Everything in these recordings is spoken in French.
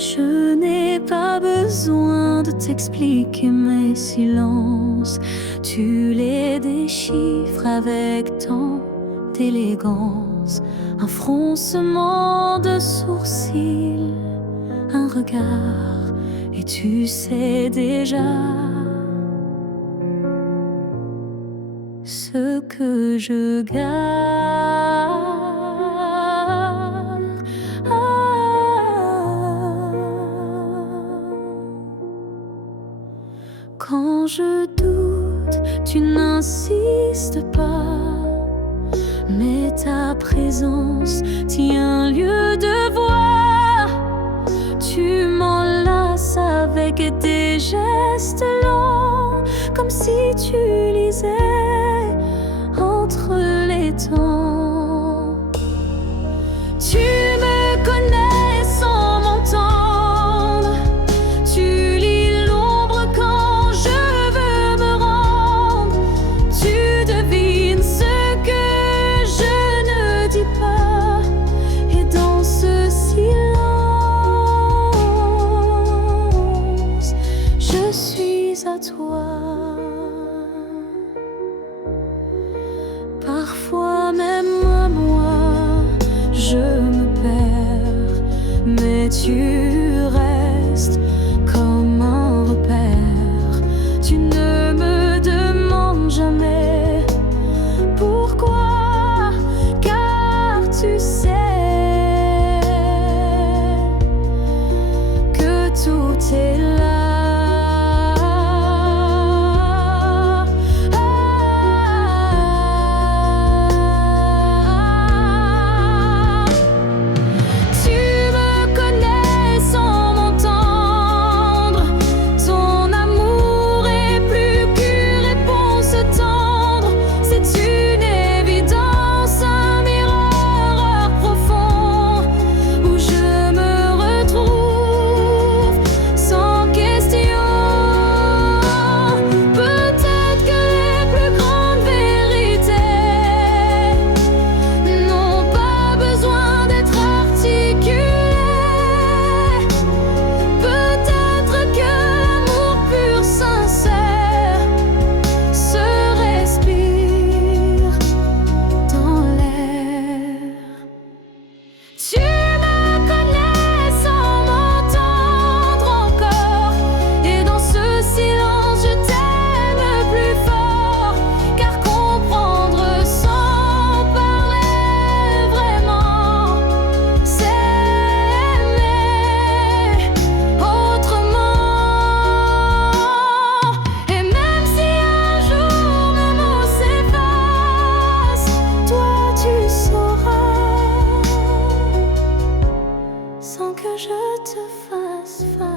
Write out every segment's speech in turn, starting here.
Je n'ai pas besoin de t'expliquer mes silences. Tu les déchiffres avec tant d'élégance. Un froncement de sourcils, un regard, et tu sais déjà ce que je garde. Quand je doute, tu n'insistes pas, mais ta présence tient lieu de voix. Tu m'enlaces avec des gestes lents, comme si tu lisais entre les temps. Tu me connais sans m'entendre. Tu lis l'ombre quand je veux me rendre. Tu devines ce que je ne dis pas. Et dans ce silence, je suis à toi. Parfois même à moi, je me perds, mais tu restes comme un repère. Tu ne me demandes jamais pourquoi, car tu sais que tout est là. Sans que je te fasse face.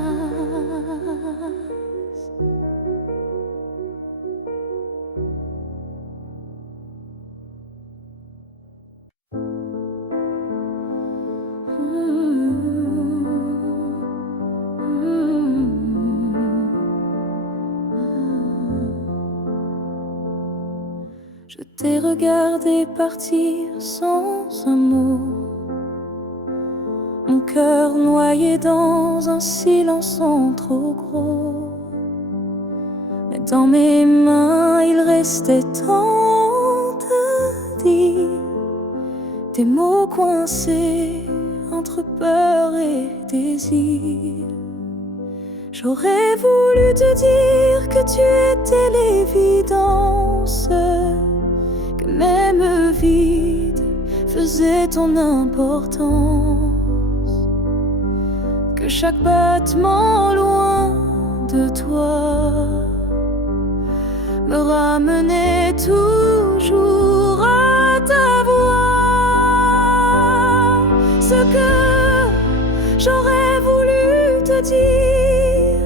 Je t'ai regardé partir sans un mot, mon cœur noyé dans un silence trop gros. Mais dans mes mains il restait tant à dire, des mots coincés entre peur et désir. J'aurais voulu te dire que tu étais l'évidence, que même vide faisait ton importance, que chaque battement loin de toi me ramenait toujours à ta voix. Ce que j'aurais voulu te dire,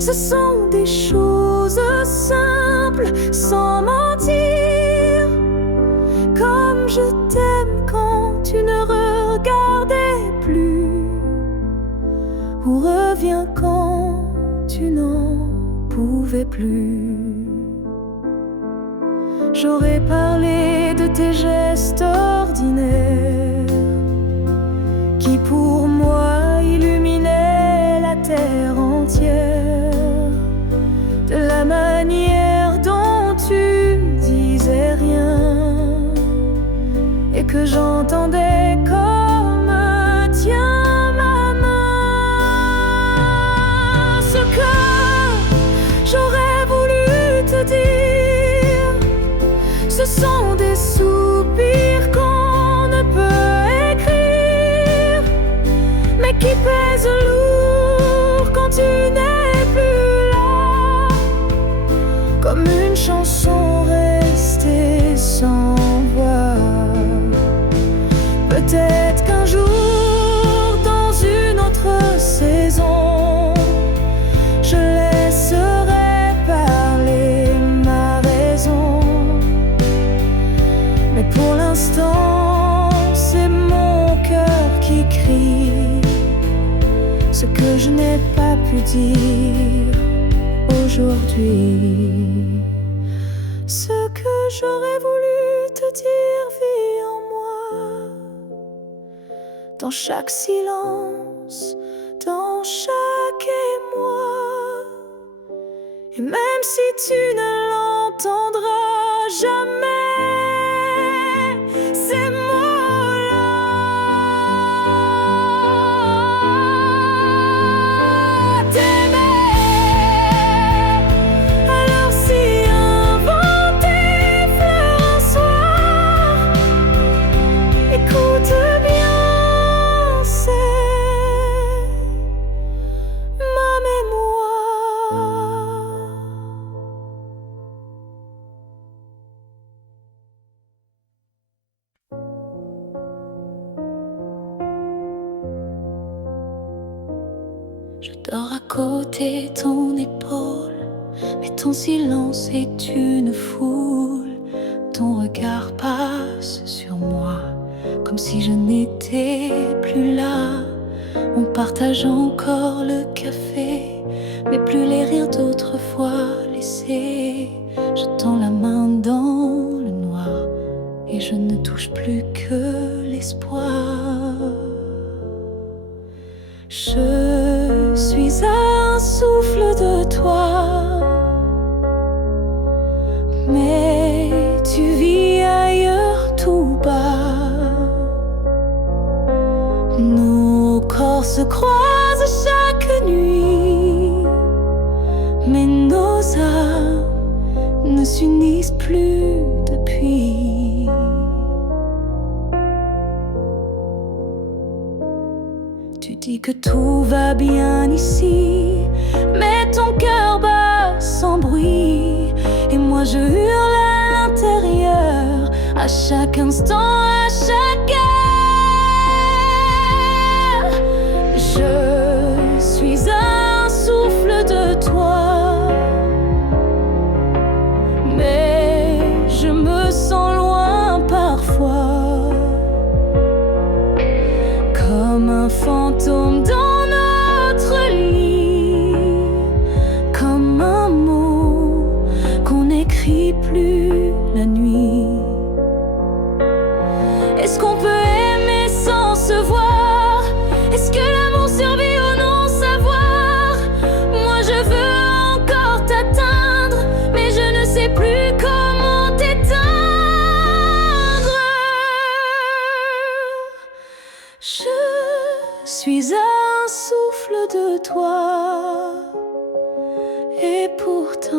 ce sont des choses simples, sans mentir. Comme je t'aime quand tu ne regardais plus, ou reviens quand tu n'en pouvais plus. J'aurais parlé de tes gestes ordinaires qui pour moi illuminaient que j'entendais comme tiens ma main. Ce que j'aurais voulu te dire, ce sont des soupirs qu'on ne peut écrire, mais qui pèsent lourd quand tu n'es plus là, comme une chanson restée sans voix. Peut-être qu'un jour, dans une autre saison, je laisserai parler ma raison. Mais pour l'instant, c'est mon cœur qui crie ce que je n'ai pas pu dire aujourd'hui. Ce que j'aurais voulu te dire vit en moi, dans chaque silence, dans chaque émoi. Et même si tu ne l'entendras jamais, ces mots-là, t'aimer. Alors si un vent t'effleure un soir, écoute bien, c'est ma mémoire. Je dors à côté de ton épaule, mais ton silence est une foule. Ton regard passe sur moi, comme si je n'étais plus là. On partage encore le café, mais plus les rires d'autrefois laissés. Je tends la main dans le noir et je ne touche plus que l'espoir. Je suis à un souffle de toi, mais tu vis ailleurs tout bas. Nos corps se croisent chaque nuit, mais nos âmes ne s'unissent plus depuis. Tu dis que tout va bien ici, mais ton cœur bat sans bruit. Et moi je hurle à l'intérieur, à chaque instant, à chaque heure. Je suis un souffle de toi, mais je me sens loin parfois, comme un fantôme dans notre lit, comme un mot qu'on n'écrit plus la nuit. Est-ce qu'on peut aimer sans se voir? Est-ce que l'amour survit au non-savoir? Moi je veux encore t'atteindre, mais je ne sais plus comment t'éteindre. Je suis un souffle de toi, et pourtant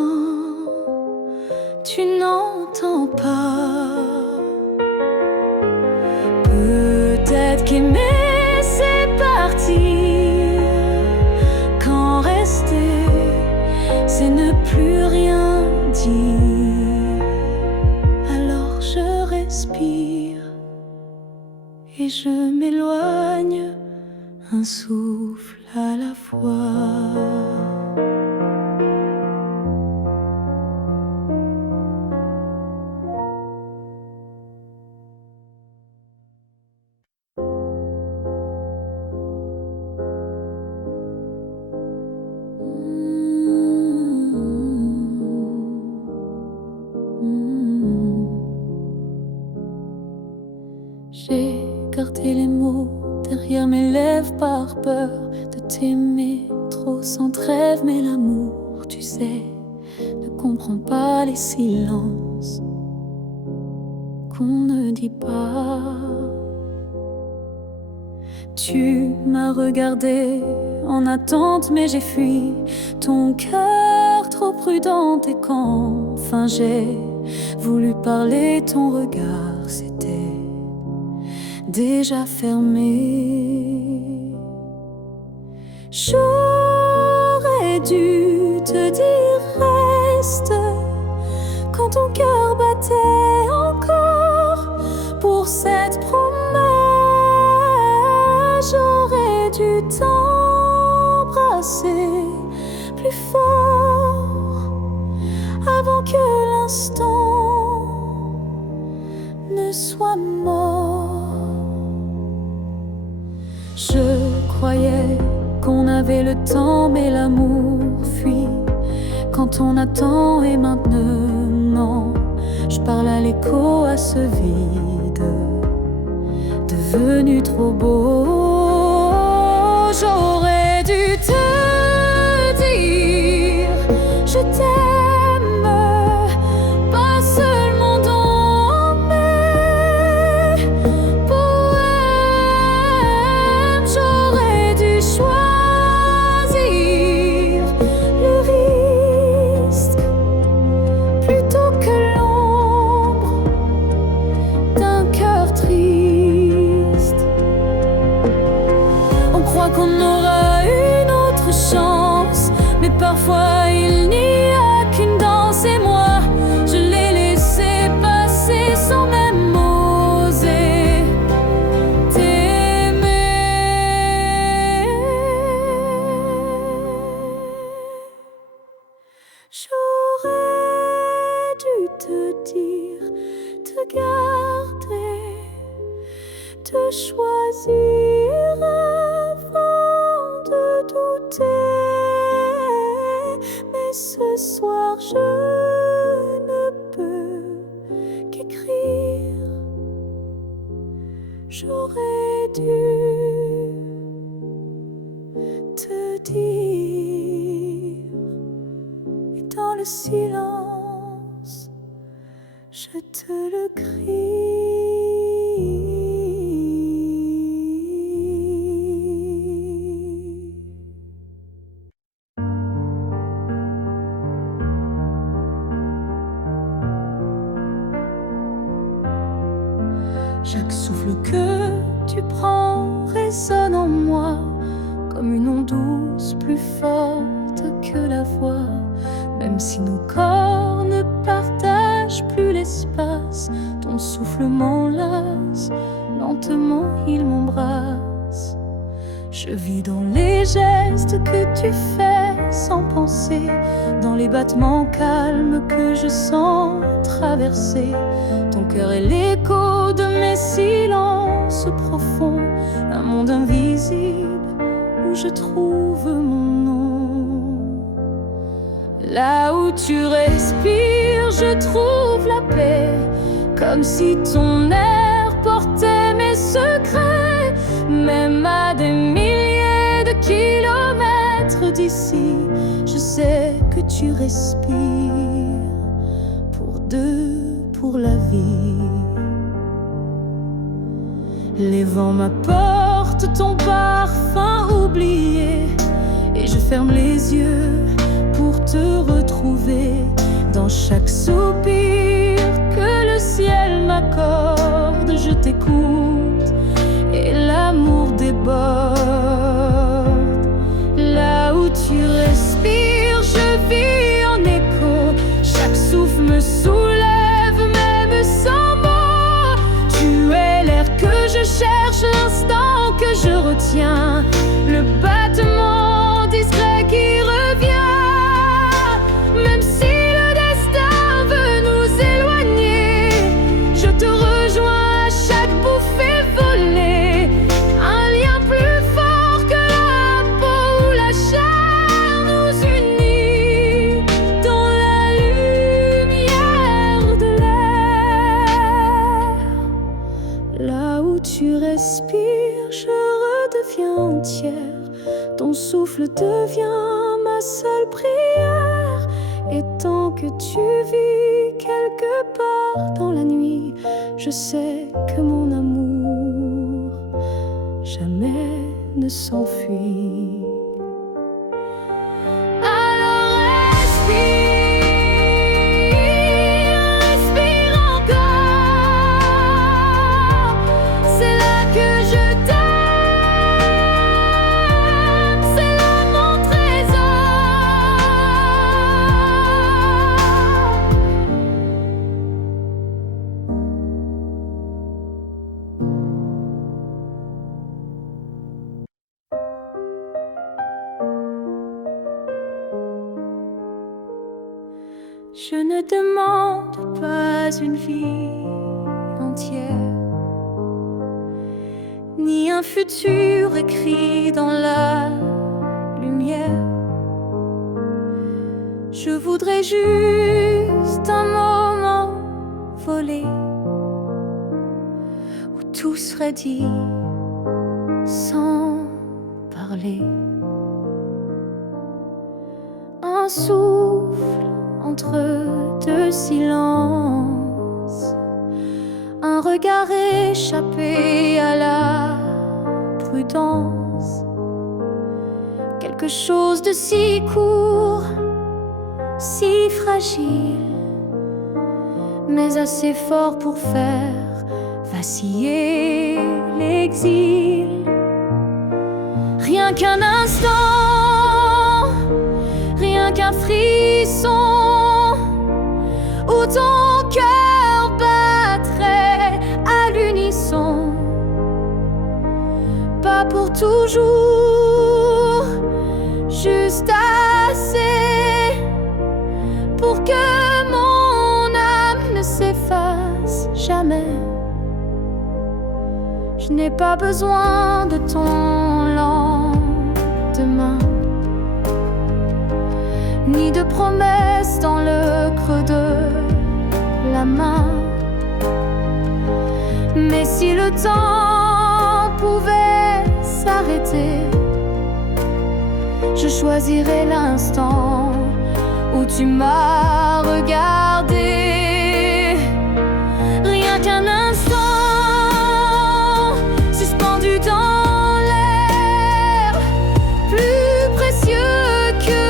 tu n'entends pas. Peut-être qu'aimer c'est partir, quand rester c'est ne plus rien dire. Alors je respire et je m'éloigne, un souffle à la fois. J'ai gardé les mots derrière mes lèvres par peur de t'aimer trop sans trêve. Mais l'amour, tu sais, ne comprend pas les silences. qu'on ne dit pas. Tu m'as regardé en attente, mais j'ai fui. Ton cœur trop prudent, et quand enfin j'ai voulu parler, ton regard s'était déjà fermé. J'aurais dû te dire reste quand ton cœur battait encore pour cette promesse. J'aurais dû t'embrasser plus fort avant que l'instant ne soit mort. Je croyais qu'on avait le temps, mais l'amour fuit quand on attend. Et maintenant, je parle à l'écho, à ce vide devenu trop beau. J'aurais dû te dire je t'aime, pas seulement dans mes poèmes. J'aurais dû choisir le risque plutôt que l'ombre d'un cœur triste. On croit qu'on aura une autre chance, mais parfois il n'y a qu'une danse. Et moi, je l'ai laissé passer sans même oser t'aimer. J'aurais dû te dire, te garder, te choisir avant de douter. Mais ce soir je ne peux qu'écrire. J'aurais dû te dire, et dans le silence je te le crie. Chaque souffle que tu prends résonne en moi comme une onde douce, plus forte que la voix. Même si nos corps ne partagent plus l'espace, ton souffle m'enlace, lentement il m'embrasse. Je vis dans les gestes que tu fais sans penser, dans les battements calmes que je sens traverser. Ton cœur est l'écho de mes silences profonds, un monde invisible où je trouve mon nom. Là où tu respires, je trouve la paix, comme si ton air portait mes secrets. Même à des milliers de kilomètres d'ici, je sais que tu respires pour deux, pour la vie. Les vents m'apportent ton parfum oublié, et je ferme les yeux pour te retrouver. Dans chaque soupir que le ciel m'accorde, je t'écoute et l'amour déborde. Là où tu respires, je vis en écho. Chaque souffle me soulève, même sans mots. Tu es l'air que je cherche, l'instant que je retiens, le battement discret qui revient. Même si le destin veut nous éloigner, je te rejoins à chaque bouffée volée. Un lien plus fort que la peau ou la chair nous unit dans la lumière de l'air. Là où tu respires, je redeviens entière. Ton souffle devient ma seule prière. Et tant que tu vis quelque quelque part dans la nuit, je sais que mon amour jamais ne s'enfuit. Alors respire encore. C'est là que je t'aime, c'est là mon Je ne demande pas une vie entière, ni un futur écrit dans la lumière. Je voudrais juste un moment volé, où tout serait dit sans parler. Un souffle entre deux silences, un regard échappé à la prudence, quelque chose de si court, si fragile, mais assez fort pour faire vaciller l'exil. Rien qu'un instant, rien qu'un frisson, où ton cœur battrait à l'unisson. Pas pour toujours, juste assez pour que mon âme ne s'efface jamais. Je n'ai pas besoin de ton lendemain, ni de promesses dans le creux de la main. Mais si le temps pouvait s'arrêter, je choisirais l'instant où tu m'as regardé. Rien qu'un instant, suspendu dans l'air, plus précieux que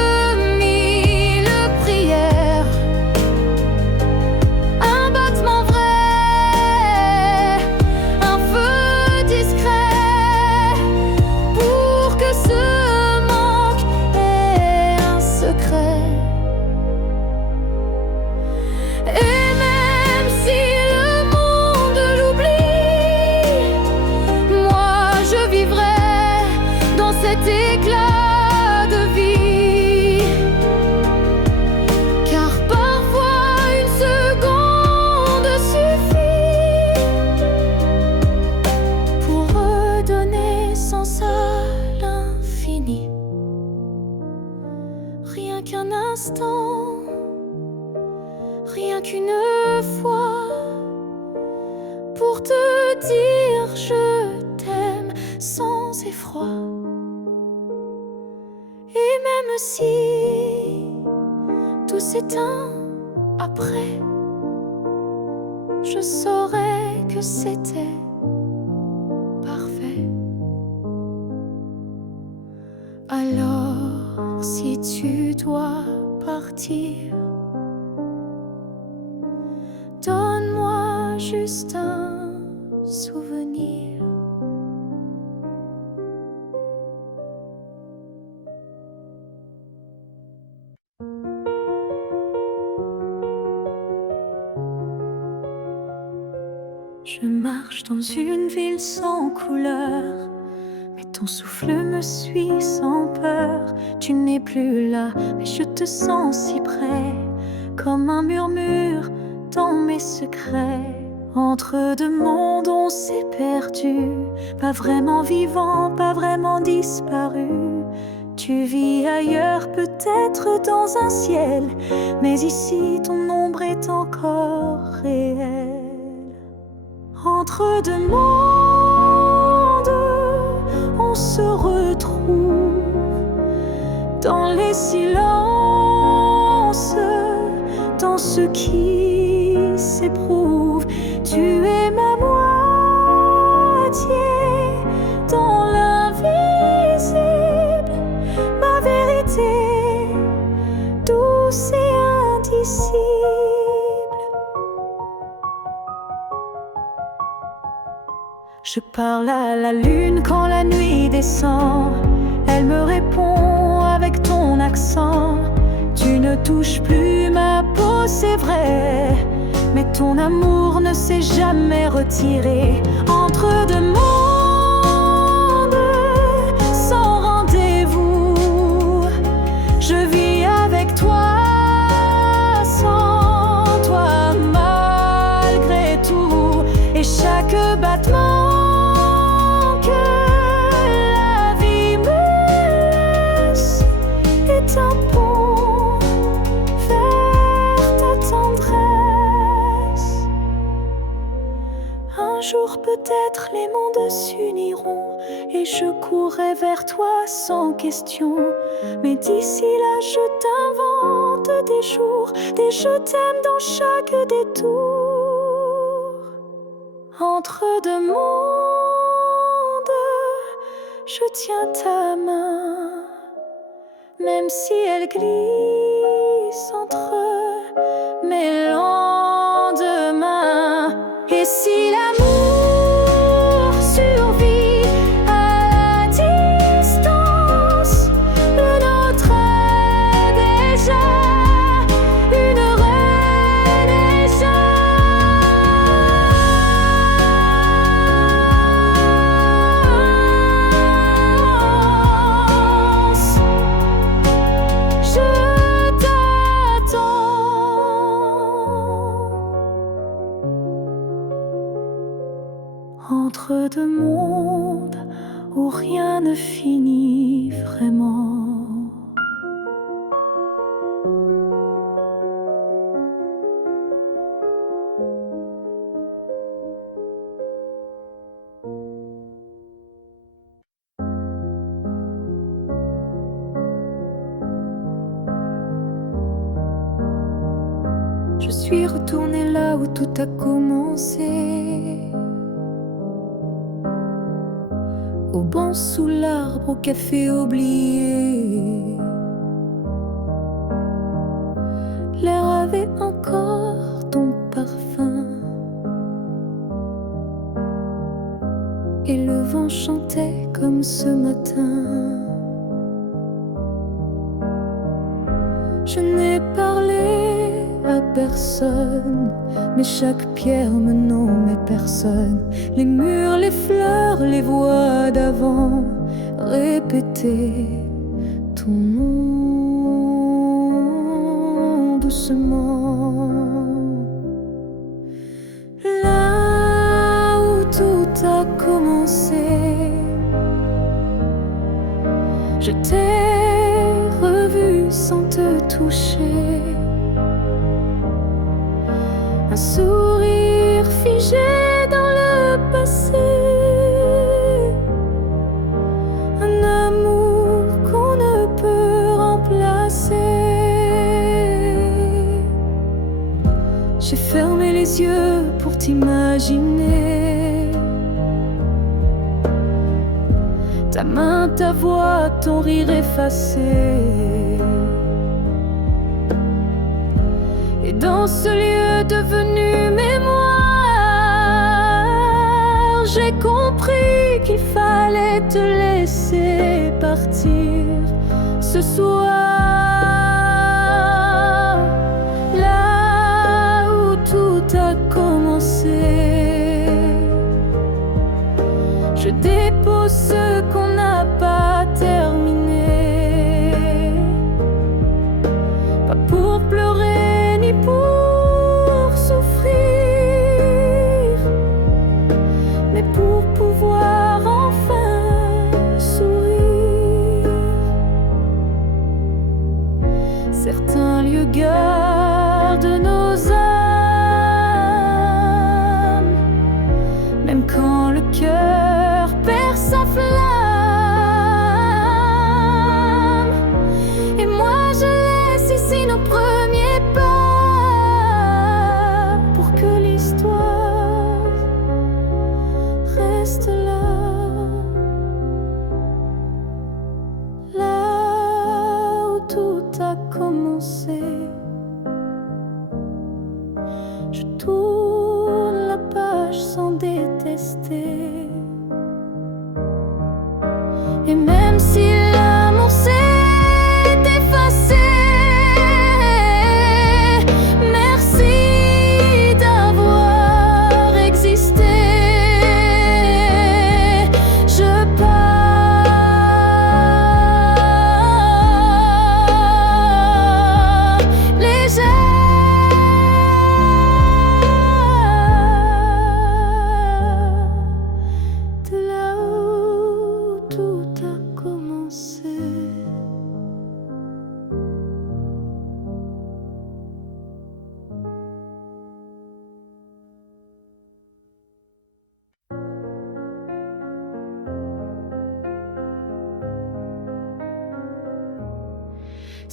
cet éclat de vie. Car parfois une seconde suffit pour redonner sens à l'infini. Rien qu'un instant, rien qu'une fois, pour te dire je t'aime sans effroi. Et même si tout s'éteint après, je saurais que c'était parfait. Alors si tu dois partir, donne-moi juste un souvenir. Je marche dans une ville sans couleur, mais ton souffle me suit sans peur. Tu n'es plus là, mais je te sens si près, comme un murmure dans mes secrets. Entre deux mondes on s'est perdu, pas vraiment vivant, pas vraiment disparu. Tu vis ailleurs, peut-être dans un ciel, mais ici ton ombre est encore réelle. Entre deux mondes, on se retrouve dans les silences, dans ce qui Je parle à la lune quand la nuit descend. Elle me répond avec ton accent. Tu ne touches plus ma peau, c'est vrai, mais ton amour ne s'est jamais retiré. Entre deux mondes sans rendez-vous, je vis avec toi, sans toi, malgré tout. Et chaque battement que la vie me laisse est un pont vers ta tendresse. Un jour peut-être les mondes s'uniront et je courrai vers toi sans question. Mais d'ici là je t'invente des jours, des je t'aime dans chaque détour. Entre deux mondes, je tiens ta main, même si elle glisse entre mes lendemains. Et si l'amour survit à la distance, le nôtre est déjà une renaissance. Je t'attends. Entre deux mondes où rien ne finit vraiment. Je suis retournée là où tout a commencé, au banc sous l'arbre, au café oublié. L'air avait encore ton parfum et le vent chantait comme ce matin. Je n'ai parlé à personne, mais chaque pierre me nommait personne. Les murs, les fleurs, les voix d'avant répétaient ton nom doucement. Là où tout a commencé, je t'ai revu sans te toucher. Un sourire figé dans le passé, un amour qu'on ne peut remplacer. J'ai fermé les yeux pour t'imaginer, ta main, ta voix, ton rire effacé. Et dans ce lieu devenu mémoire, j'ai compris qu'il fallait te laisser partir ce soir. Là où tout a commencé, je dépose ce qu'on n'a pas terminé. Pas pour pleurer ni pour souffrir, mais pour pouvoir enfin sourire. Certains lieux gardent nos âmes, même quand le cœur perd sa flamme. Et moi je laisse ici nos premiers pas, pour que l'histoire reste là. Là où tout a commencé, je tourne la page sans détester.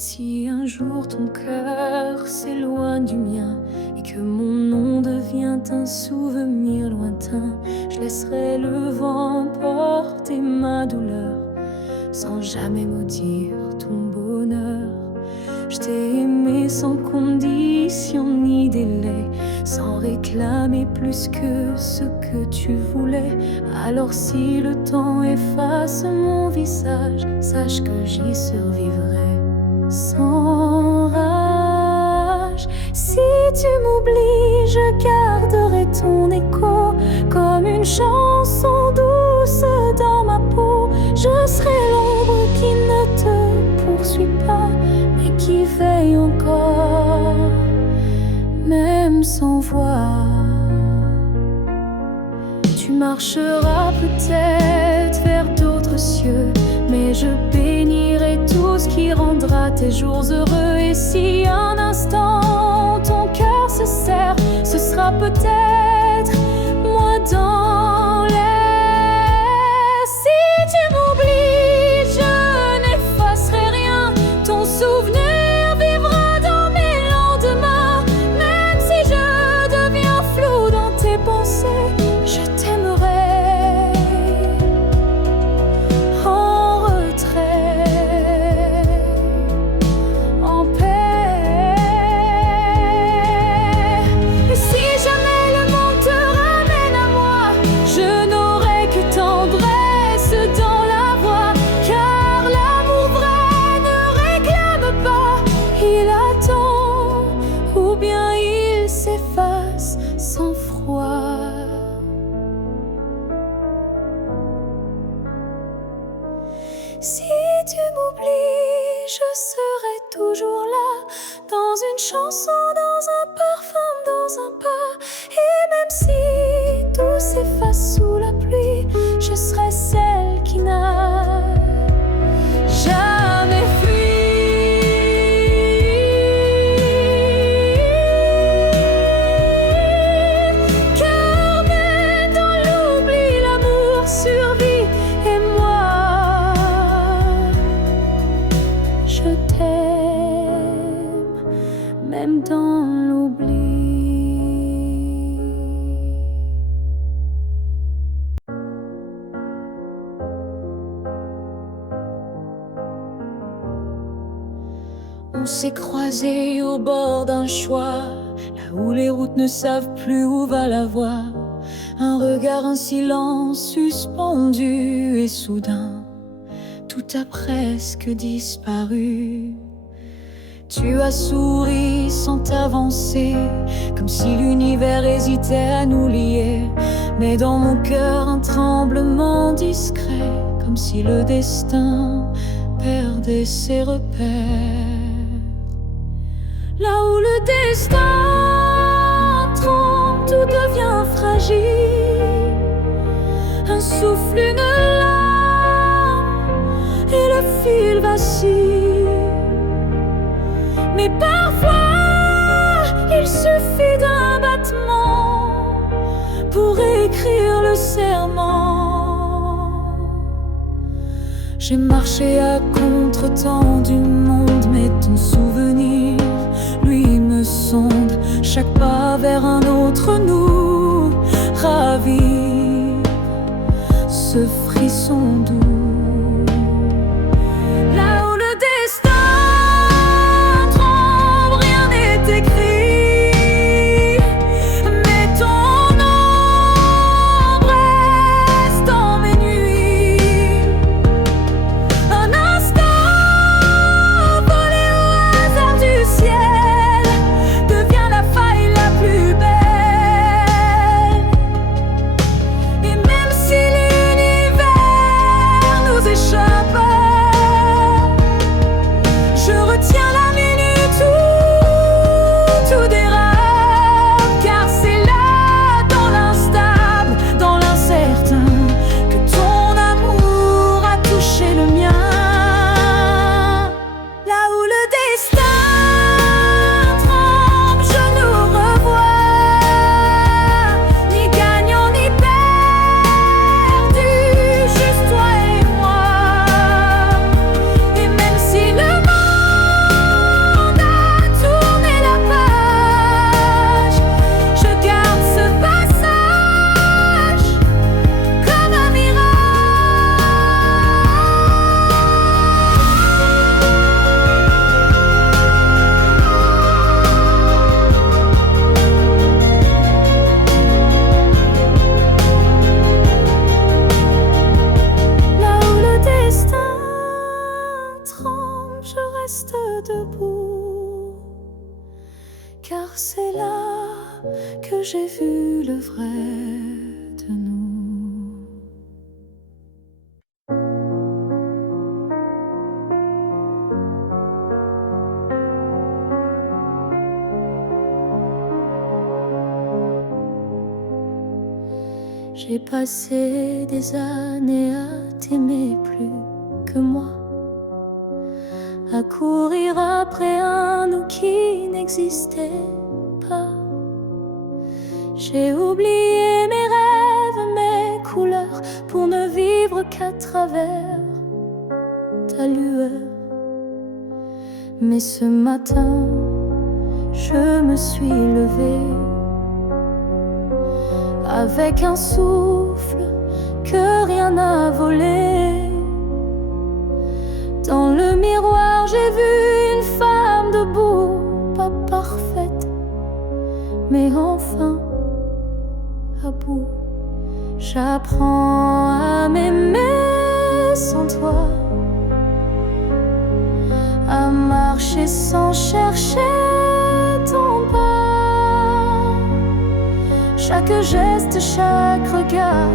Si un jour ton cœur s'éloigne du mien et que mon nom devient un souvenir lointain, je laisserai le vent porter ma douleur sans jamais maudire ton bonheur. Je t'ai aimé sans condition ni délai, sans réclamer plus que ce que tu voulais. Alors si le temps efface mon visage, sache que j'y survivrai sans rage. Si tu m'oublies, je garderai ton écho comme une chanson douce dans ma peau. Je serai l'ombre qui ne te poursuit pas, mais qui veille encore, même sans voix. Tu marcheras peut-être vers d'autres cieux, mais je bénirai tout ce qui rendra tes jours heureux. Et si un instant ton cœur se serre, ce sera peut-être moi dans l'air. Si tu m'oublies, je n'effacerai rien. Ton souvenir vivra dans mes lendemains. Même si je deviens flou dans tes pensées, je t'aimerai en retrait, en paix. Et si jamais le monde te ramène à moi, je n'aurai que tendresse dans la voix, car l'amour vrai ne réclame pas, il attend ou bien il s'efface sans froid. Si tu m'oublies, je serai toujours là, dans une chanson, dans un parfum, dans un pas. Et même si tout s'efface sous la pluie, je serai celle qui n'a jamais fui. Car même dans l'oubli, l'amour survit. Et moi, je t'aime, même dans l'oubli. On s'est croisés au bord d'un choix, là où les routes ne savent plus où va la voie. Un regard, un silence suspendu, et soudain, tout a presque disparu. Tu as souri sans t'avancer, comme si l'univers hésitait à nous lier. Mais dans mon cœur, un tremblement discret, comme si le destin perdait ses repères. Là où le destin tremble, tout devient fragile. Un souffle, une larme, et le fil vacille. Mais parfois, il suffit d'un battement pour écrire le serment. J'ai marché à contre-temps du monde, mais ton souvenir, lui, me sonde. Chaque pas vers un autre nous ravive ce frisson doux. Là où le destin tremble, rien n'est écrit, mais ton ombre reste dans mes nuits. Un instant volé au hasard du ciel devient la faille la plus belle. Et même si l'univers nous j'ai vu le vrai de nous. J'ai passé des années à t'aimer plus que moi, à courir après un nous qui n'existait pas. J'ai oublié mes rêves, mes couleurs, pour ne vivre qu'à travers ta lueur. Mais ce matin, je me suis levée avec un souffle que rien n'a volé. Dans le miroir, j'ai vu une femme debout, pas parfaite, mais enfin à bout. J'apprends à m'aimer sans toi, à marcher sans chercher ton pas. Chaque geste, chaque regard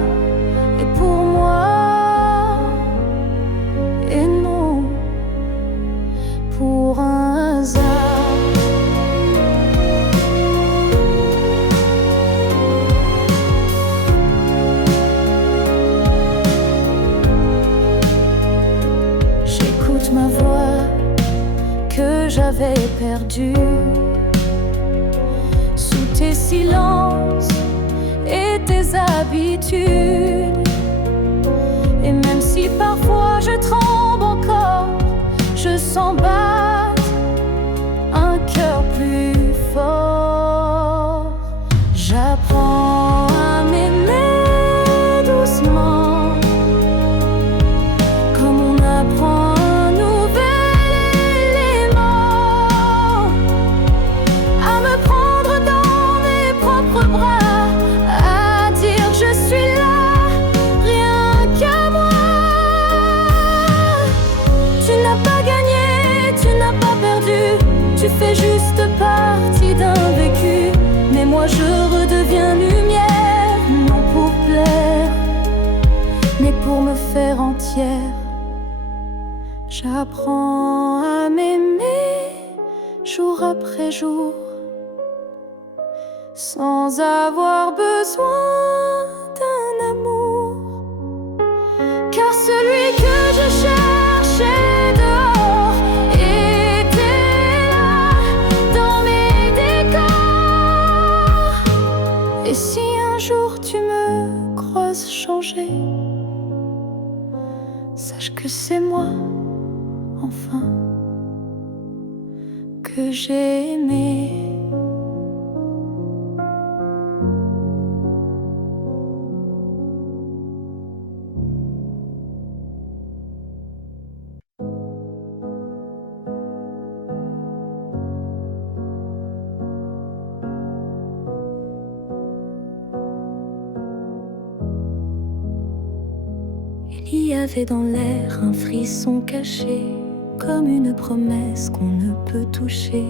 est pour moi, et non pour un hasard. J'écoute ma voix que j'avais perdue sous tes silences et tes habitudes. Et même si parfois je tremble encore, je sens battre un cœur plus fort. J'apprends à m'aimer doucement, comme on apprend un nouvel élément, à me prendre dans mes propres bras, à dire je suis là, rien qu'à moi. Tu n'as pas gagné, tu n'as pas perdu, tu fais juste partie d'un vécu. Mais moi je redeviens lumière, non pour plaire, mais pour me faire entière. J'apprends à m'aimer jour après jour, sans avoir besoin d'un amour. Car celui que je cherchais dehors était là, dans mes décors. Et si un jour tu me croises changer, sache que c'est moi, enfin, que j'ai aimé. Il y avait dans l'air un frisson caché, comme une promesse qu'on ne peut toucher.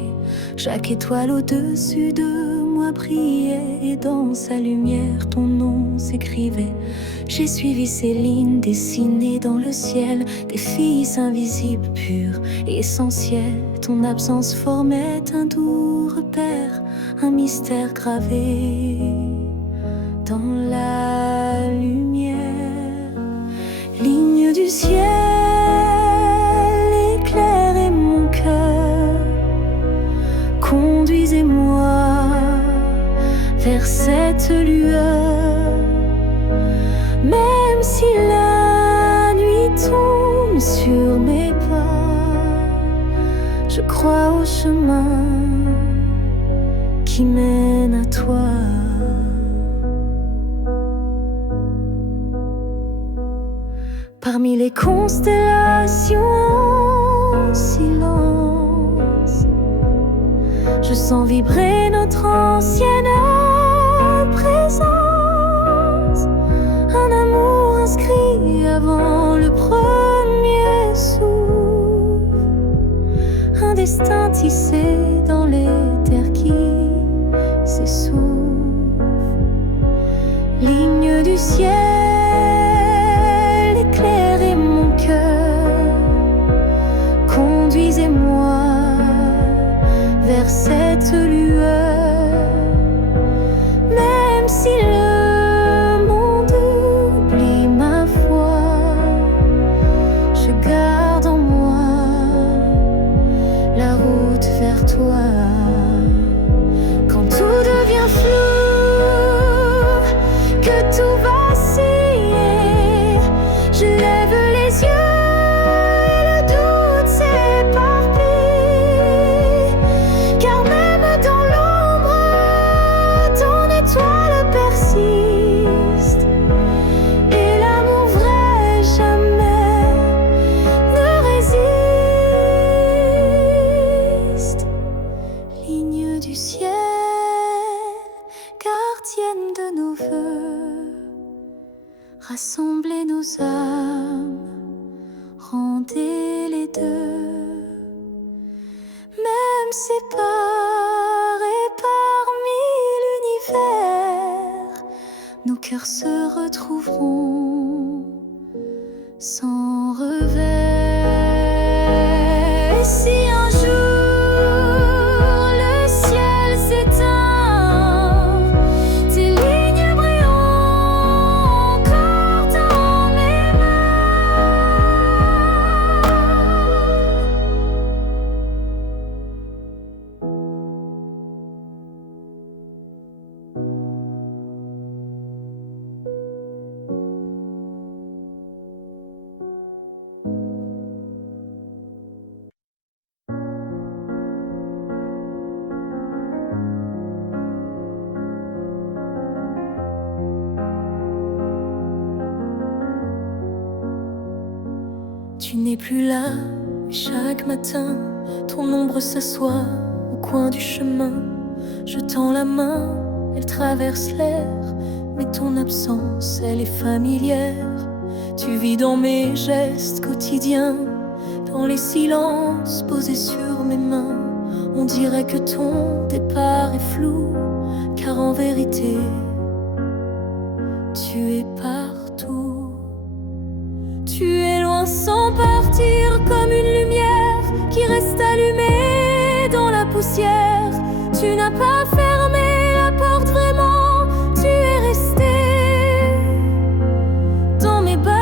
Chaque étoile au-dessus de moi brillait, et dans sa lumière ton nom s'écrivait. J'ai suivi ces lignes dessinées dans le ciel, des filles invisibles, pures et essentielles. Ton absence formait un doux repère, un mystère gravé dans la lumière. Ligne du ciel, éclairez mon cœur, conduisez-moi vers cette lueur. Même si la nuit tombe sur mes pas, je crois au chemin qui mène à toi. Parmi les constellations en silence, je sens vibrer notre ancienne présence. Un amour inscrit avant le premier souffle, un destin tissé dans les terres qui s'essoufflent. deux, même séparés par mille univers, nos cœurs se retrouveront sans revers. Et si un jour le ciel s'éteint, tes lignes brilleront encore dans mes Tu n'es plus là, mais chaque matin, ton ombre s'assoit au coin du chemin. Je tends la main, elle traverse l'air, mais ton absence, elle est familière. Tu vis dans mes gestes quotidiens, dans les silences posés sur mes mains. On dirait que ton départ est flou, car en vérité, tu es partout. Tu es loin sans partir, comme une lumière qui reste allumée dans la poussière. Tu n'as pas fermé la porte vraiment, tu es resté dans mes battements.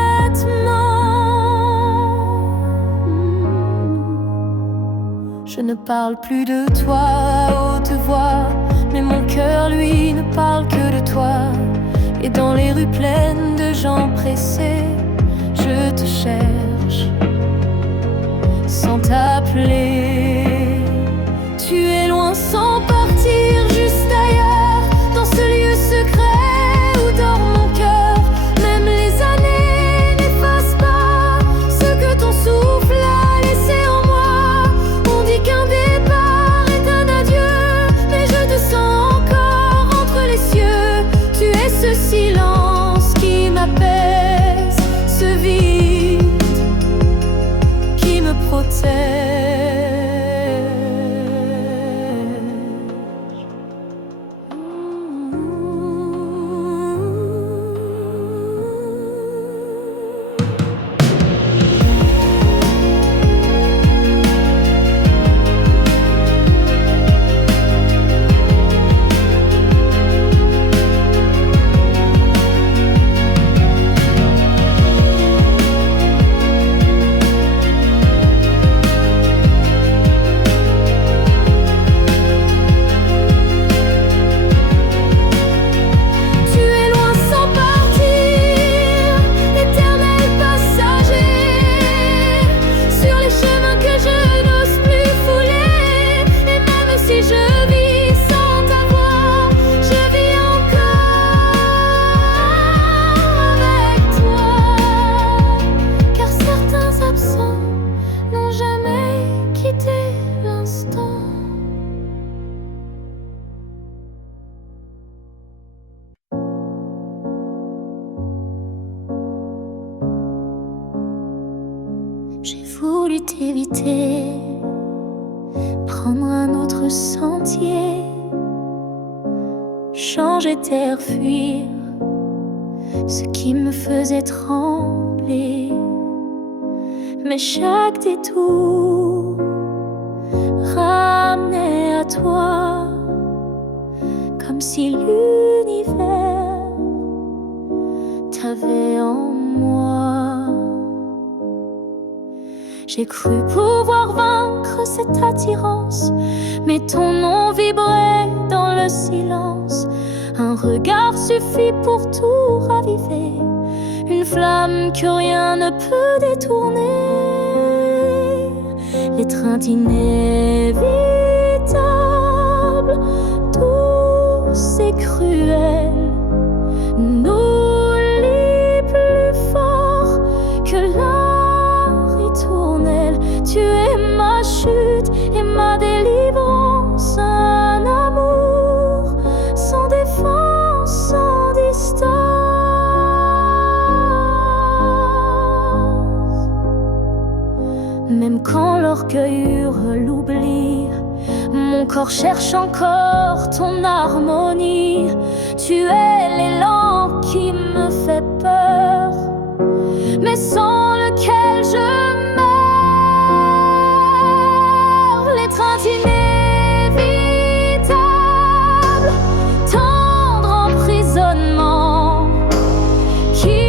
Je ne parle plus de toi à haute voix, mais mon cœur lui ne parle que de toi. Et dans les rues pleines de gens pressés, je te cherche sans t'appeler. Tu es loin sans partir, juste ailleurs, dans ce lieu secret où dort mon cœur. Même les années n'effacent pas ce que ton souffle a laissé en moi. On dit qu'un départ est un adieu, mais je te sens encore entre les cieux. Tu es ce silence qui m'apaise, ce vide qui me protège. J'ai voulu t'éviter, prendre un autre sentier, changer d'air, fuir ce qui me faisait trembler. Mais chaque détour ramenait à toi, comme si l'univers t'avait en moi. J'ai cru pouvoir vaincre cette attirance, mais ton nom vibrait dans le silence. Un regard suffit pour tout raviver, une flamme que rien ne peut détourner. L'étreinte inévitable, douce et cruelle, nous lie plus fort que la ritournelle. Tu es ma chute et ma délivrance, un amour sans défense, sans distance. Même orgueil hurle l'oubli. Mon corps cherche encore ton harmonie. Tu es l'élan qui me fait peur, mais sans lequel je meurs. L'étreinte inévitable, tendre emprisonnement qui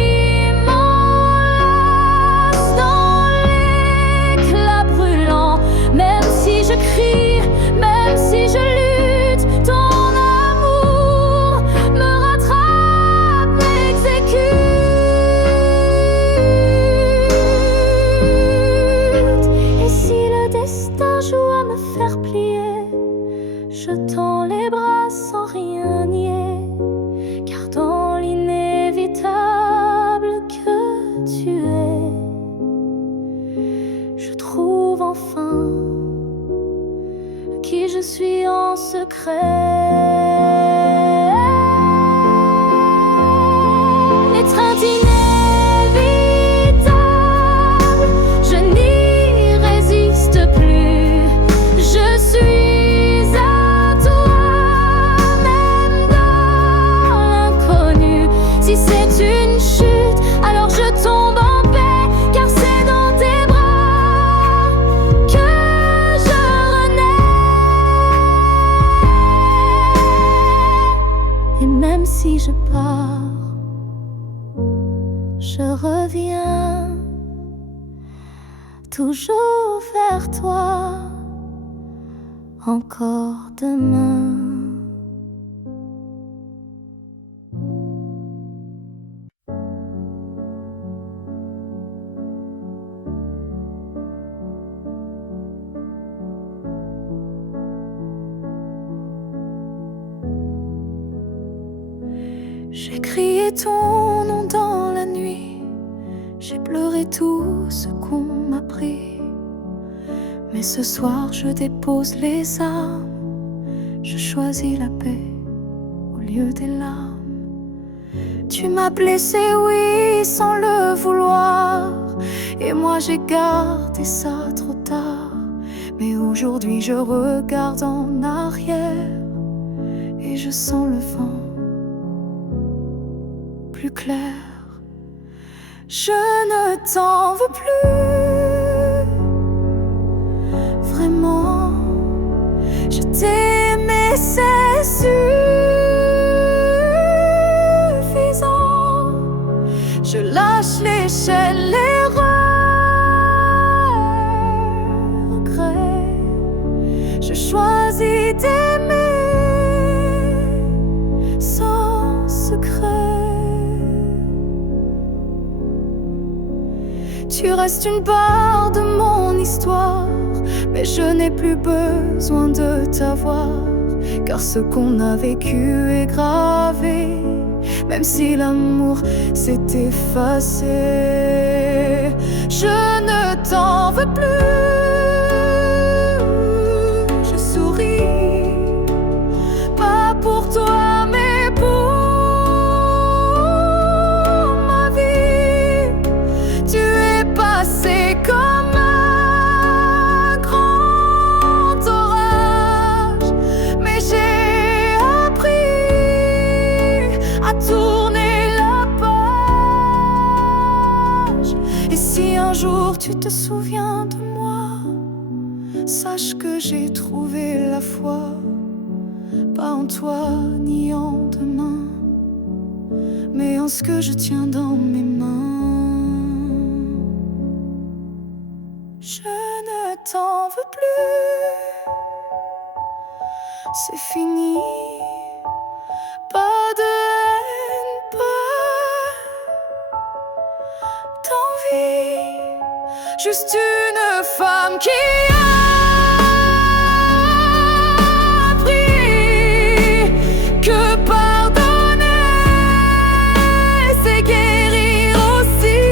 m'enlace dans l'éclat brûlant. Même si je crie, même si je lutte, ton amour me rattrape, m'exécute. Et si le destin joue à me faire plier, je tends les bras sans rien nier, car dans l'inévitable que tu es, je trouve enfin qui je suis en secret. L'étreinte inévitable, je n'y résiste plus. Je suis à toi, même dans l'inconnu. Si c'est une chute, alors je tombe en paix, car c'est dans tes bras que je renais. Et même si je pars, je reviens toujours vers toi, encore demain. J'ai crié ton nom dans la nuit, j'ai pleuré tout ce qu'on m'a pris. Mais ce soir je dépose les armes, je choisis la paix au lieu des larmes. Tu m'as blessé, oui, sans le vouloir, et moi j'ai gardé ça trop tard. Mais aujourd'hui je regarde en arrière et je sens le vent plus clair. Je ne t'en veux plus, vraiment. Je t'ai aimé, c'est suffisant. Je lâche l'échelle, les regrets. Je choisis d'aimer sans secret. Tu restes une part de mon histoire, mais je n'ai plus besoin de t'avoir, car ce qu'on a vécu est gravé, même si l'amour s'est effacé. Je ne t'en veux plus, je souris, pas pour toi mais pour ma vie. Tu es passé comme un grand orage, mais j'ai appris à tourner la page. Et si un jour tu te souviens de moi, sache que j'ai trouvé la foi, pas en toi ni en demain, mais en ce que je tiens dans mes mains. Je ne t'en veux plus, c'est fini. Pas de haine, pas d'envie, juste une femme qui a appris que pardonner, c'est guérir aussi.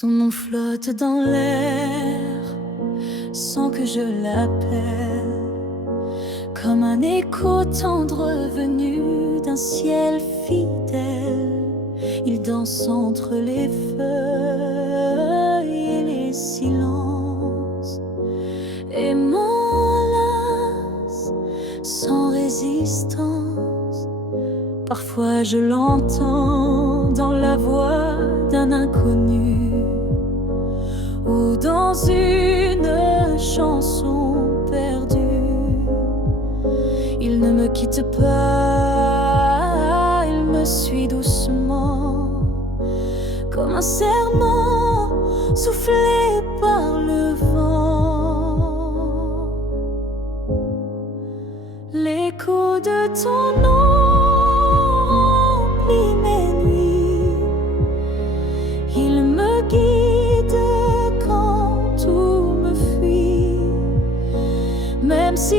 Ton nom flotte dans l'air sans que je l'appelle, comme un écho tendre venu d'un ciel fidèle. Il danse entre les feuilles et les silences et m'enlace sans résistance. Parfois je l'entends dans la voix d'un inconnu ou dans une chanson perdue. Il ne me quitte pas, il me suit doucement, comme un serment soufflé par le vent. L'écho de ton nom remplit mes nuits, il me guide quand tout me fuit, même si